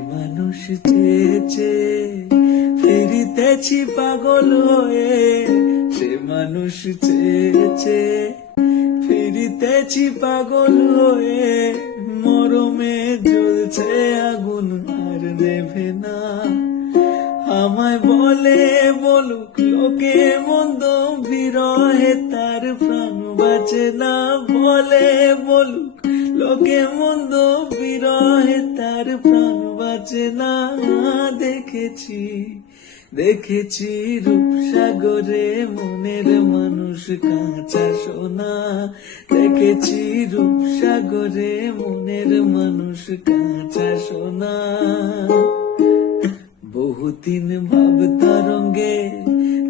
মানুষ চেয়েছে, ফিরিতেছি পাগল হয়ে। সে মানুষ চেয়েছে, ফিরিতেছি পাগল হয়ে। মরমে জ্বলছে আগুন আর নেভে না। আমায় বলে, বলুক, লোকে মন্দ বিরহে, তার প্রাণ বাঁচে না। বলে, বলুক, লোকে মন্দ প্রাণ বাঁচে না দেখেছি দেখেছি রূপসাগরে মনের মানুষ কাঁচা সোনা। দেখেছি রূপসাগরে মনের মানুষ কাঁচা সোনা। বহুদিন ভাব তরঙ্গে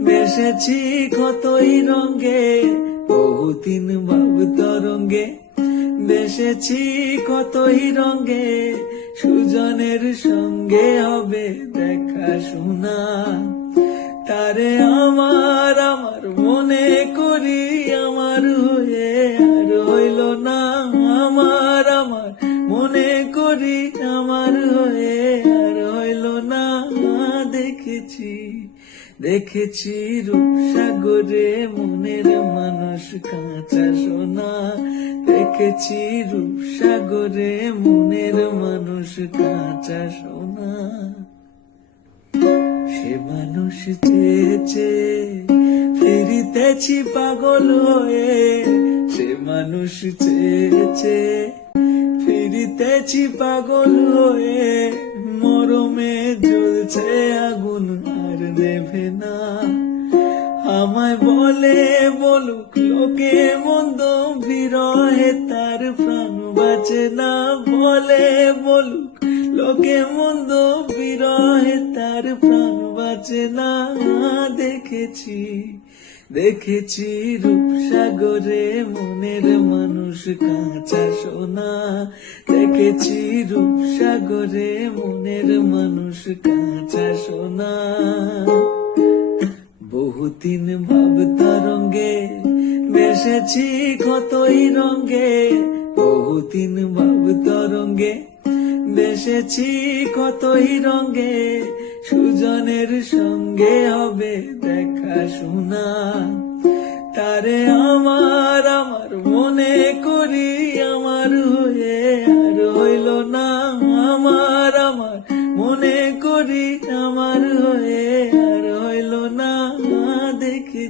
বেসেছি কতই রঙ্গে বহুদিন ভাব তরঙ্গে বেসেছি কতই রঙ্গে সুজনের সঙ্গে হবে দেখা শোনা। তারে আমার আমার মনে করি আমার হয়ে আর হইল না। আমার আমার মনে করি আমার হয়ে আর হইল না। দেখেছি দেখেছি রূপসাগরে মনের মানুষ কাঁচা সোনা। দেখেছি রূপসাগরে মনের মানুষ কাঁচা সোনা। সে মানুষ চেয়েছে ফিরিতেছি পাগল হয়ে। সে মানুষ চেয়েছে ফিরিতেছি পাগল হয়ে। মরমে জ্বলছে আগুন নেভে না। আমায় বলে বলুক, লোকে মন্দ বিরহে, তার প্রাণ বাঁচে না। বলে বলুক, লোকে মন্দ বিরহে, তার প্রাণ বাঁচে না। দেখেছি দেখেছি রূপসাগরে মনের মানুষ কাঁচা সোনা। দেখেছি রূপসাগরে মনের মানুষ কাঁচা সোনা। বহুদিন ভাব তরঙ্গে বেসেছি কতই রঙ্গে। বহুদিন ভাব তরঙ্গে বেসেছি কতই রঙ্গে। সুজনের সঙ্গে হবে দেখা শোনা। তারে আমার আমার মনে করি আমার হয়ে আর হইল না। আমার আমার মনে করি আমার হয়ে